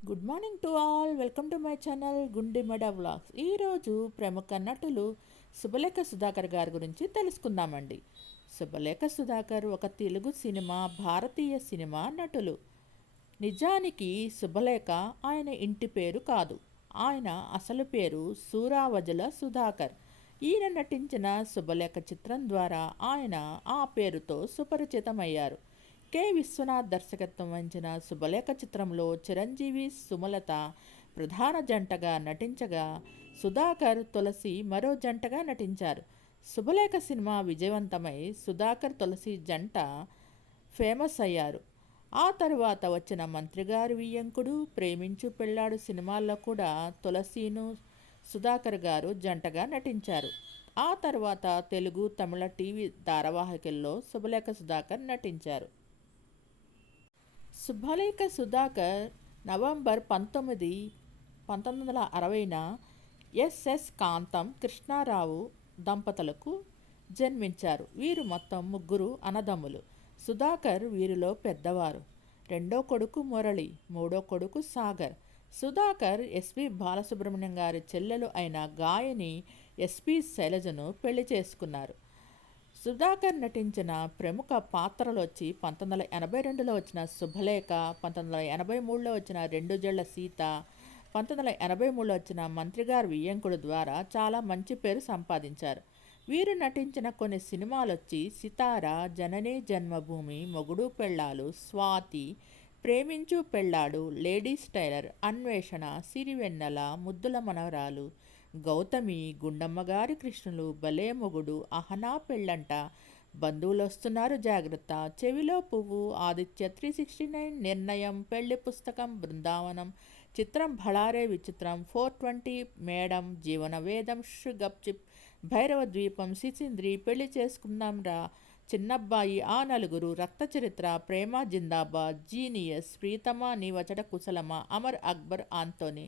Good morning to all. Welcome to my channel గుండెమడ vlogs. ఈరోజు ప్రముఖ నటులు శుభలేఖ సుధాకర్ గారి గురించి తెలుసుకుందామండి. శుభలేఖ సుధాకర్ ఒక తెలుగు సినిమా, భారతీయ సినిమా నటులు. నిజానికి శుభలేఖ ఆయన ఇంటి పేరు కాదు. ఆయన అసలు పేరు సూరావజుల సుధాకర్. ఈయన నటించిన శుభలేఖ చిత్రం ద్వారా ఆయన ఆ పేరుతో సుపరిచితమయ్యారు. కె విశ్వనాథ్ దర్శకత్వం వహించిన శుభలేఖ చిత్రంలో చిరంజీవి, సుమలత ప్రధాన జంటగా నటించగా సుధాకర్, తులసి మరో జంటగా నటించారు. శుభలేఖ సినిమా విజయవంతమై సుధాకర్, తులసి జంట ఫేమస్ అయ్యారు. ఆ తరువాత వచ్చిన మంత్రిగారు వియ్యంకుడు, ప్రేమించు పెళ్ళాడు సినిమాల్లో కూడా తులసిను సుధాకర్ గారు జంటగా నటించారు. ఆ తర్వాత తెలుగు, తమిళ టీవీ ధారావాహికల్లో శుభలేఖ సుధాకర్ నటించారు. శుభలేఖ సుధాకర్ నవంబర్ 19, 1960న ఎస్ఎస్ కాంతం కృష్ణారావు దంపతులకు జన్మించారు. వీరు మొత్తం ముగ్గురు అన్నదమ్ములు. సుధాకర్ వీరిలో పెద్దవారు. రెండో కొడుకు మురళి, మూడో కొడుకు సాగర్. సుధాకర్ ఎస్పి బాలసుబ్రహ్మణ్యం గారి చెల్లెలు అయిన గాయని ఎస్పి శైలజను పెళ్లి చేసుకున్నారు. సుధాకర్ నటించిన ప్రముఖ పాత్రలు వచ్చి 1982లో వచ్చిన శుభలేఖ, 1983లో వచ్చిన రెండు జళ్ల సీత, 1983లో వచ్చిన మంత్రిగారు వియ్యంకుడు ద్వారా చాలా మంచి పేరు సంపాదించారు. వీరు నటించిన కొన్ని సినిమాలు వచ్చి సితార, జననీ జన్మభూమి, మొగుడు పెళ్ళాలు, స్వాతి, ప్రేమించు పెళ్ళాడు, లేడీస్ టైలర్, అన్వేషణ, సిరివెన్నెల, ముద్దుల మనవరాలు, గౌతమి, గుండమ్మగారి కృష్ణులు, భలే మొగుడు, అహనా పెళ్ళంట, బంధువులొస్తున్నారు జాగ్రత్త, చెవిలో పువ్వు, ఆదిత్య 369, నిర్ణయం, పెళ్లి పుస్తకం, బృందావనం, చిత్రం భళారే విచిత్రం, 420, మేడం, జీవన వేదం, గప్చిప్, భైరవ ద్వీపం, సిసింద్రి, పెళ్లి చేసుకుందాం రా, చిన్నబ్బాయి, ఆ నలుగురు, రక్త చరిత్ర, ప్రేమ జిందాబాద్, జీనియస్, ప్రీతమా నీవచట కుశలమా, అమర్ అక్బర్ ఆంతోని,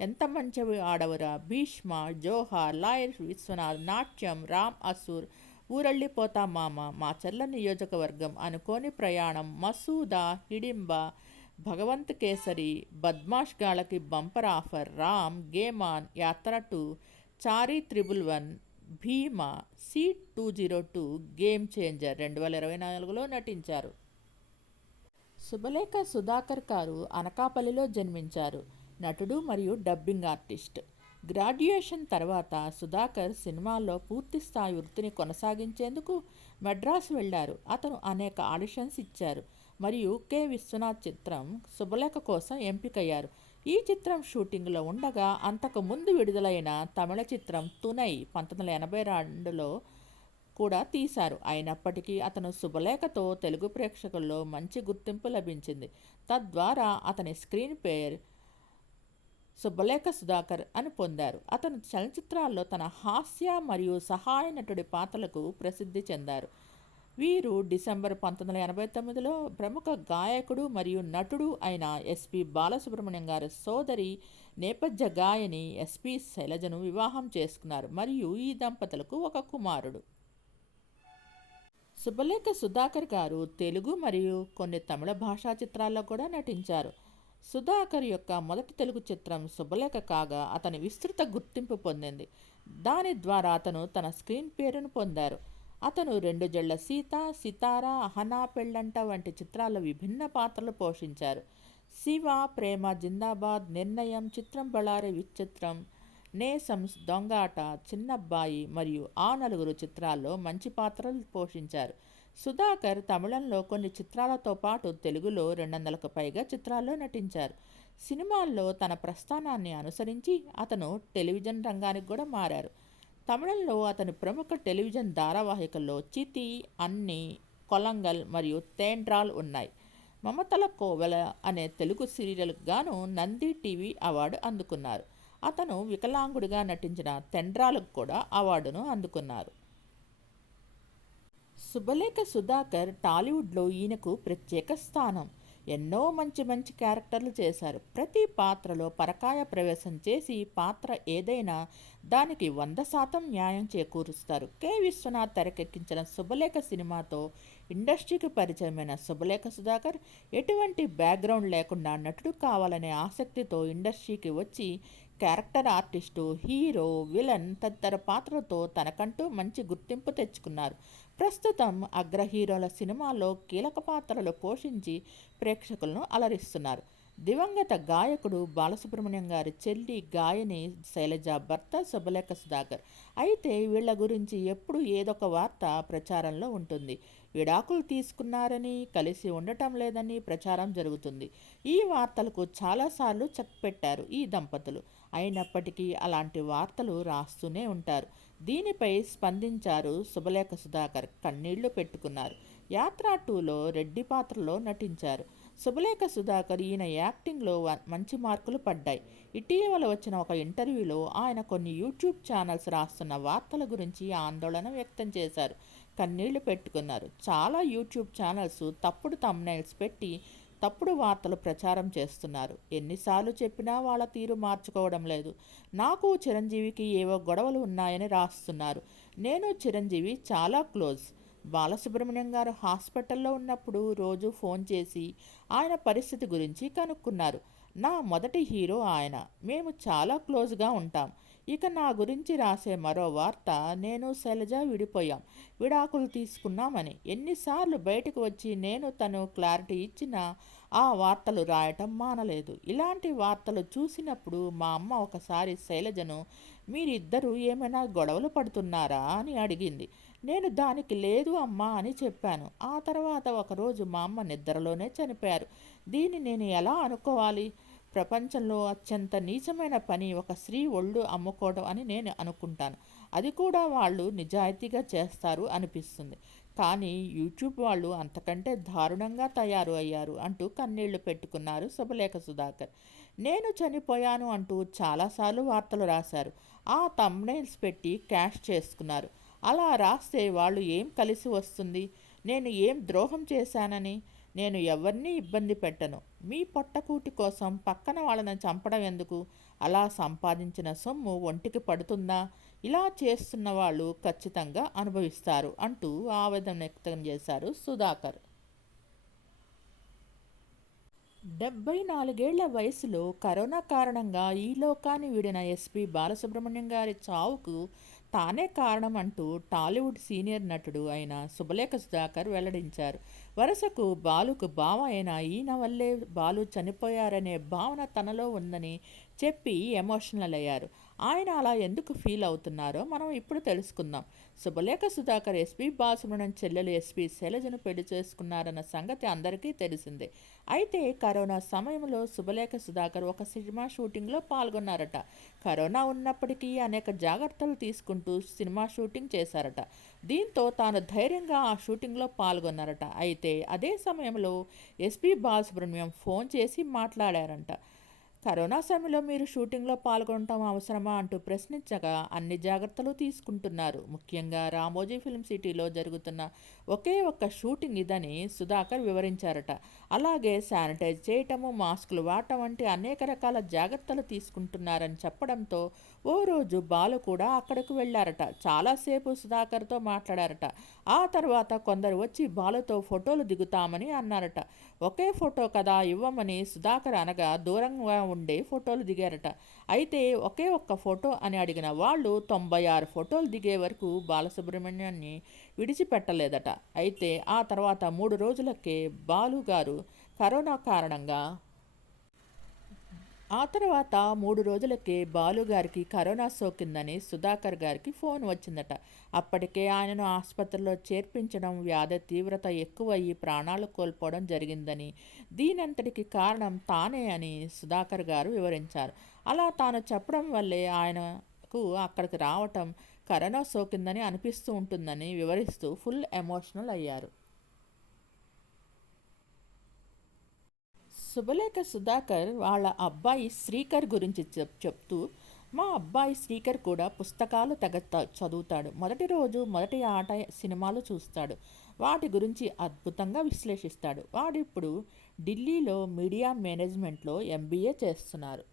ఎంత మంచివి ఆడవరా, భీష్మ, జోహార్, లాయర్ విశ్వనాథ్, నాట్యం, రామ్ అసూర్, ఊరళ్ళిపోతా మామ, మా చెల్ల నియోజకవర్గం, అనుకోని ప్రయాణం, Masooda, Hidimba, Bhagavanth kesari, బద్మాష్ గాళ్ళకి bumper offer, Ram, Gaiman, యాత్ర 2, చారీ 111, భీమా, C202, గేమ్ చేంజర్ 2024లో నటించారు. శుభలేఖ సుధాకర్ గారు అనకాపల్లిలో జన్మించారు. నటుడు మరియు డబ్బింగ్ ఆర్టిస్ట్. గ్రాడ్యుయేషన్ తర్వాత సుధాకర్ సినిమాల్లో పూర్తి స్థాయి వృత్తిని కొనసాగించేందుకు మద్రాసు వెళ్లారు. అతను అనేక ఆడిషన్స్ ఇచ్చారు మరియు కె విశ్వనాథ్ చిత్రం శుభలేఖ కోసం ఎంపికయ్యారు. ఈ చిత్రం షూటింగ్లో ఉండగా అంతకు ముందు విడుదలైన తమిళ చిత్రం తునై 1982లో కూడా తీశారు. అయినప్పటికీ అతను శుభలేఖతో తెలుగు ప్రేక్షకుల్లో మంచి గుర్తింపు లభించింది. తద్వారా అతని స్క్రీన్ పేరు శుభలేఖ సుధాకర్ అని పొందారు. అతను చలనచిత్రాల్లో తన హాస్య మరియు సహాయ నటుడి పాత్రలకు ప్రసిద్ధి చెందారు. వీరు డిసెంబర్ 1989లో ప్రముఖ గాయకుడు మరియు నటుడు అయిన ఎస్పి బాలసుబ్రహ్మణ్యం గారి సోదరి, నేపథ్య గాయని ఎస్పి శైలజను వివాహం చేసుకున్నారు మరియు ఈ దంపతులకు ఒక కుమారుడు. శుభలేఖ సుధాకర్ గారు తెలుగు మరియు కొన్ని తమిళ భాషా చిత్రాల్లో కూడా నటించారు. సుధాకర్ యొక్క మొదటి తెలుగు చిత్రం శుభలేఖ కాగా అతని విస్తృత గుర్తింపు పొందింది. దాని ద్వారా అతను తన స్క్రీన్ పేరును పొందారు. అతను రెండు జళ్ల సీత, సితార, అహనా పెళ్ళంట వంటి చిత్రాల్లో విభిన్న పాత్రలు పోషించారు. శివ, ప్రేమ జిందాబాద్, నిర్ణయం, చిత్రం బళారే విచిత్రం, నేసంస్, దొంగాట, చిన్నబ్బాయి మరియు ఆ నలుగురు చిత్రాల్లో మంచి పాత్రలు పోషించారు. సుధాకర్ తమిళంలో కొన్ని చిత్రాలతో పాటు తెలుగులో 200కు పైగా చిత్రాల్లో నటించారు. సినిమాల్లో తన ప్రస్థానాన్ని అనుసరించి అతను టెలివిజన్ రంగానికి కూడా మారారు. తమిళంలో అతని ప్రముఖ టెలివిజన్ ధారావాహికల్లో చితి, అన్ని, కొలంగల్ మరియు తేండ్రాల్ ఉన్నాయి. మమతల కోవెల అనే తెలుగు సీరియల్కు గాను నంది టీవీ అవార్డు అందుకున్నారు. అతను వికలాంగుడిగా నటించిన తెండ్రాలకు కూడా అవార్డును అందుకున్నారు. శుభలేఖ సుధాకర్ టాలీవుడ్లో ఈయనకు ప్రత్యేక స్థానం. ఎన్నో మంచి మంచి క్యారెక్టర్లు చేశారు. ప్రతి పాత్రలో పరకాయ ప్రవేశం చేసి పాత్ర ఏదైనా దానికి 100% న్యాయం చేకూరుస్తారు. కె. విశ్వనాథ్ తెరకెక్కించిన శుభలేఖ సినిమాతో ఇండస్ట్రీకి పరిచయమైన శుభలేఖ సుధాకర్ ఎటువంటి బ్యాక్గ్రౌండ్ లేకుండా నటుడు కావాలనే ఆసక్తితో ఇండస్ట్రీకి వచ్చి క్యారెక్టర్ ఆర్టిస్టు, హీరో, విలన్ తదితర పాత్రలతో తనకంటూ మంచి గుర్తింపు తెచ్చుకున్నారు. ప్రస్తుతం అగ్ర హీరోల సినిమాల్లో కీలక పాత్రలు పోషించి ప్రేక్షకులను అలరిస్తున్నారు. దివంగత గాయకుడు బాలసుబ్రహ్మణ్యం గారి చెల్లి గాయని శైలజ భర్త శుభలేఖ సుధాకర్. అయితే వీళ్ళ గురించి ఎప్పుడు ఏదొక వార్త ప్రచారంలో ఉంటుంది. విడాకులు తీసుకున్నారని, కలిసి ఉండటం లేదని ప్రచారం జరుగుతుంది. ఈ వార్తలకు చాలాసార్లు చెక్ పెట్టారు ఈ దంపతులు. అయినప్పటికీ అలాంటి వార్తలు రాస్తూనే ఉంటారు. దీనిపై స్పందించారు శుభలేఖ సుధాకర్. కన్నీళ్లు పెట్టుకున్నారు. యాత్ర 2లో రెడ్డి పాత్రలో నటించారు. శుభలేఖ సుధాకర్ ఈయన యాక్టింగ్లో మంచి మార్కులు పడ్డాయి. ఇటీవల వచ్చిన ఒక ఇంటర్వ్యూలో ఆయన కొన్ని యూట్యూబ్ ఛానల్స్ రాస్తున్న వార్తల గురించి ఆందోళన వ్యక్తం చేశారు. కన్నీళ్లు పెట్టుకున్నారు. చాలా యూట్యూబ్ ఛానల్స్ తప్పుడు థంబ్నెయిల్స్ పెట్టి తప్పుడు వార్తలు ప్రచారం చేస్తున్నారు. ఎన్నిసార్లు చెప్పినా వాళ్ళ తీరు మార్చుకోవడం లేదు. నాకు చిరంజీవికి ఏవో గొడవలు ఉన్నాయని రాస్తున్నారు. నేను చిరంజీవి చాలా క్లోజ్. బాలసుబ్రహ్మణ్యం గారు హాస్పిటల్లో ఉన్నప్పుడు రోజు ఫోన్ చేసి ఆయన పరిస్థితి గురించి కనుక్కున్నారు. నా మొదటి హీరో ఆయన. మేము చాలా క్లోజ్గా ఉంటాం. ఇక నా గురించి రాసే మరో వార్త నేను శైలజ విడిపోయాం, విడాకులు తీసుకున్నామని. ఎన్నిసార్లు బయటకు వచ్చి నేను తను క్లారిటీ ఇచ్చినా ఆ వార్తలు రాయటం మానలేదు. ఇలాంటి వార్తలు చూసినప్పుడు మా అమ్మ ఒకసారి శైలజను మీరిద్దరూ ఏమైనా గొడవలు పడుతున్నారా అని అడిగింది. నేను దానికి లేదు అమ్మా అని చెప్పాను. ఆ తర్వాత ఒకరోజు మా అమ్మ నిద్రలోనే చనిపోయారు. దీన్ని నేను ఎలా అనుకోవాలి? ప్రపంచంలో అత్యంత నీచమైన పని ఒక స్త్రీ ఒళ్ళు అమ్ముకోవడం అని నేను అనుకుంటాను. అది కూడా వాళ్ళు నిజాయితీగా చేస్తారు అనిపిస్తుంది. కానీ యూట్యూబ్ వాళ్ళు అంతకంటే దారుణంగా తయారు అయ్యారు అంటూ కన్నీళ్లు పెట్టుకున్నారు శుభలేఖ సుధాకర్. నేను చనిపోయాను అంటూ చాలాసార్లు వార్తలు రాశారు. ఆ థంబ్నెయిల్స్ పెట్టి క్యాష్ చేసుకున్నారు. అలా రాస్తే వాళ్ళు ఏం కలిసి వస్తుంది? నేను ఏం ద్రోహం చేశానని? నేను ఎవరినీ ఇబ్బంది పెట్టను. మీ పొట్టకూటి కోసం పక్కన వాళ్ళని చంపడం ఎందుకు? అలా సంపాదించిన సొమ్ము ఒంటికి పడుతుందా? ఇలా చేస్తున్న వాళ్ళు ఖచ్చితంగా అనుభవిస్తారు అంటూ ఆవేదన వ్యక్తం చేశారు సుధాకర్. 74 వయసులో కరోనా కారణంగా ఈ లోకాన్ని వీడిన ఎస్పి బాలసుబ్రహ్మణ్యం గారి చావుకు తానే కారణం అంటూ టాలీవుడ్ సీనియర్ నటుడు అయిన శుభలేఖ సుధాకర్ వెల్లడించారు. వరుసకు బాలుకు బావ అయిన ఈయన వల్లే బాలు చనిపోయారనే భావన తనలో ఉందని చెప్పి ఎమోషనల్ అయ్యారు. ఆయన అలా ఎందుకు ఫీల్ అవుతున్నారో మనం ఇప్పుడు తెలుసుకుందాం. శుభలేఖ సుధాకర్ ఎస్పి బాలసుబ్రహ్మణ్యం చెల్లెలు ఎస్పి శైలజను పెళ్లి చేసుకున్నారన్న సంగతి అందరికీ తెలిసిందే. అయితే కరోనా సమయంలో శుభలేఖ సుధాకర్ ఒక సినిమా షూటింగ్లో పాల్గొన్నారట. కరోనా ఉన్నప్పటికీ అనేక జాగ్రత్తలు తీసుకుంటూ సినిమా షూటింగ్ చేశారట. దీంతో తాను ధైర్యంగా ఆ షూటింగ్లో పాల్గొన్నారట. అయితే అదే సమయంలో ఎస్పి బాలసుబ్రహ్మణ్యం ఫోన్ చేసి మాట్లాడారంట. కరోనా సమయంలో మీరు షూటింగ్లో పాల్గొనటం అవసరమా అంటూ ప్రశ్నించగా అన్ని జాగ్రత్తలు తీసుకుంటున్నారు. ముఖ్యంగా రామోజీ ఫిల్మ్ సిటీలో జరుగుతున్న ఒకే ఒక్క షూటింగ్ ఇదని సుధాకర్ వివరించారట. అలాగే శానిటైజ్ చేయటము, మాస్కులు వాడటం వంటి అనేక రకాల జాగ్రత్తలు తీసుకుంటున్నారని చెప్పడంతో ఓ రోజు బాలు కూడా అక్కడకు వెళ్ళారట. చాలాసేపు సుధాకర్తో మాట్లాడారట. ఆ తర్వాత కొందరు వచ్చి బాలుతో ఫోటోలు దిగుతామని అన్నారట. ఒకే ఫోటో కదా ఇవ్వమని సుధాకర్ అనగా దూరంగా ఉండే ఫోటోలు దిగారట. అయితే ఒకే ఒక్క ఫోటో అని అడిగిన వాళ్ళు 96 ఫోటోలు దిగే వరకు బాలసుబ్రహ్మణ్యాన్ని విడిచిపెట్టలేదట. అయితే ఆ తర్వాత 3 రోజులకే బాలు గారు కరోనా కారణంగా ఆ తర్వాత 3 రోజులకే బాలుగారికి కరోనా సోకిందని సుధాకర్ గారికి ఫోన్ వచ్చిందట. అప్పటికే ఆయనను ఆసుపత్రిలో చేర్పించడం, వ్యాధి తీవ్రత ఎక్కువయ్యి ప్రాణాలు కోల్పోవడం జరిగిందని, దీనంతటికి కారణం తానే అని సుధాకర్ గారు వివరించారు. అలా తాను చెప్పడం వల్లే ఆయనకు అక్కడికి రావటం కరోనా సోకిందని అనిపిస్తూ ఉంటుందని వివరిస్తూ ఫుల్ ఎమోషనల్ అయ్యారు. శుభలేఖ సుధాకర్ వాళ్ళ అబ్బాయి శ్రీకర్ గురించి చెప్తూ, మా అబ్బాయి శ్రీకర్ కూడా పుస్తకాలు తెగ చదువుతాడు. మొదటి రోజు మొదటి ఆట సినిమాలు చూస్తాడు. వాటి గురించి అద్భుతంగా విశ్లేషిస్తాడు. వాడిప్పుడు ఢిల్లీలో మీడియా మేనేజ్మెంట్లో ఎంబీఏ చేస్తున్నారు.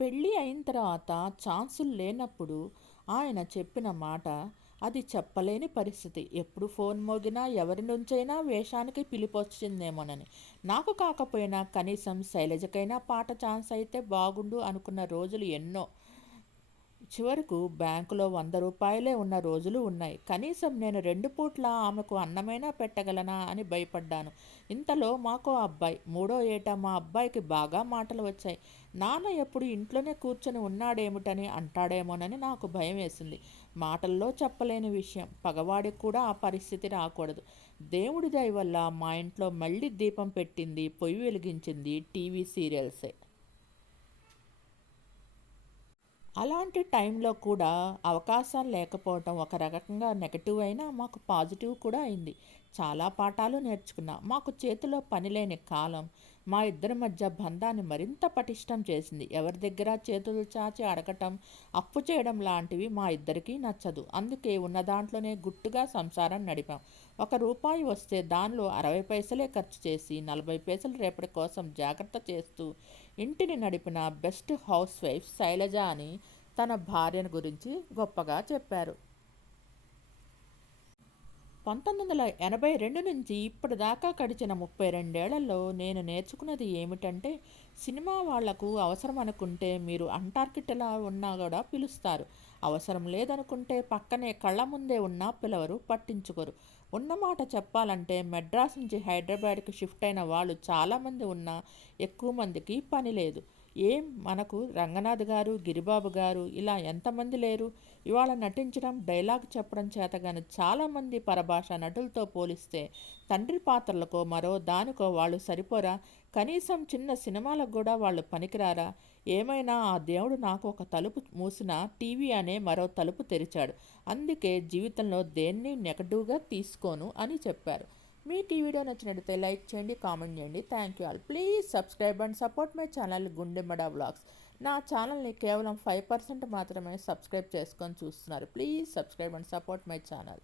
పెళ్ళి అయిన తర్వాత ఛాన్సులు లేనప్పుడు ఆయన చెప్పిన మాట అది చెప్పలేని పరిస్థితి. ఎప్పుడు ఫోన్ మోగినా ఎవరి నుంచైనా వేషానికి పిలిపొచ్చిందేమోనని. నాకు కాకపోయినా కనీసం శైలజకైనా పాట ఛాన్స్ అయితే బాగుండు అనుకున్న రోజులు ఎన్నో. చివరకు బ్యాంకులో 100 రూపాయలే ఉన్న రోజులు ఉన్నాయి. కనీసం నేను 2 పూట్ల ఆమెకు అన్నమైనా పెట్టగలనా అని భయపడ్డాను. ఇంతలో మాకో అబ్బాయి. 3వ ఏట మా అబ్బాయికి బాగా మాటలు వచ్చాయి. నాన్న ఎప్పుడు ఇంట్లోనే కూర్చొని ఉన్నాడేమిటని అంటాడేమోనని నాకు భయం వేసింది. మాటల్లో చెప్పలేని విషయం. పగవాడికి కూడా ఆ పరిస్థితి రాకూడదు. దేవుడి దయ వల్ల మా ఇంట్లో మళ్ళీ దీపం పెట్టింది, పొయ్యి వెలిగించింది టీవీ సీరియల్సే. అలాంటి టైంలో కూడా అవకాశాలు లేకపోవటం ఒక రకంగా నెగటివ్ అయినా మాకు పాజిటివ్ కూడా అయింది. చాలా పాఠాలు నేర్చుకున్నా. మాకు చేతిలో పని లేని కాలం మా ఇద్దరి మధ్య బంధాన్ని మరింత పటిష్టం చేసింది. ఎవరి దగ్గర చేతులు చాచి అడగటం, అప్పు చేయడం లాంటివి మా ఇద్దరికీ నచ్చదు. అందుకే ఉన్న దాంట్లోనే గుట్టుగా సంసారం నడిపాం. ₹1 వస్తే దానిలో 60 పైసలే ఖర్చు చేసి 40 పైసలు రేపటి కోసం జాగ్రత్త చేస్తూ ఇంటిని నడిపిన బెస్ట్ హౌస్ వైఫ్ శైలజ అని తన భార్యను గురించి గొప్పగా చెప్పారు. 1982 నుంచి ఇప్పటిదాకా గడిచిన 32 ఏళ్లలో నేను నేర్చుకున్నది ఏమిటంటే, సినిమా వాళ్లకు అవసరం అనుకుంటే మీరు అంటార్కిటిలా ఉన్నా కూడా పిలుస్తారు. అవసరం లేదనుకుంటే పక్కనే కళ్ళ ముందే ఉన్నా పిలవరు, పట్టించుకోరు. ఉన్నమాట చెప్పాలంటే మెడ్రాస్ నుంచి హైదరాబాద్కి షిఫ్ట్ అయిన వాళ్ళు చాలామంది ఉన్నా ఎక్కువ మందికి పని లేదు. ఏం మనకు రంగనాథ్ గారు, గిరిబాబు గారు ఇలా ఎంతమంది లేరు? ఇవాళ నటించడం, డైలాగ్ చెప్పడం చేతగాని చాలామంది పరభాష నటులతో పోలిస్తే తండ్రి పాత్రలకో మరో దానికో వాళ్ళు సరిపోరా? కనీసం చిన్న సినిమాలకు కూడా వాళ్ళు పనికిరారా? ఏమైనా ఆ దేవుడు నాకు ఒక తలుపు మూసిన టీవీ అనే మరో తలుపు తెరిచాడు. అందుకే జీవితంలో దేన్ని నెగటివ్గా తీసుకోను అని చెప్పారు. మీకు ఈ వీడియో నచ్చినట్లయితే లైక్ చేయండి, కామెంట్ చేయండి. Thank you all. Please subscribe and support my channel గుండెమ్మడ వ్లాగ్స్. నా ఛానల్ని కేవలం 5% మాత్రమే సబ్స్క్రైబ్ చేసుకొని చూస్తున్నారు. Please subscribe and support my channel.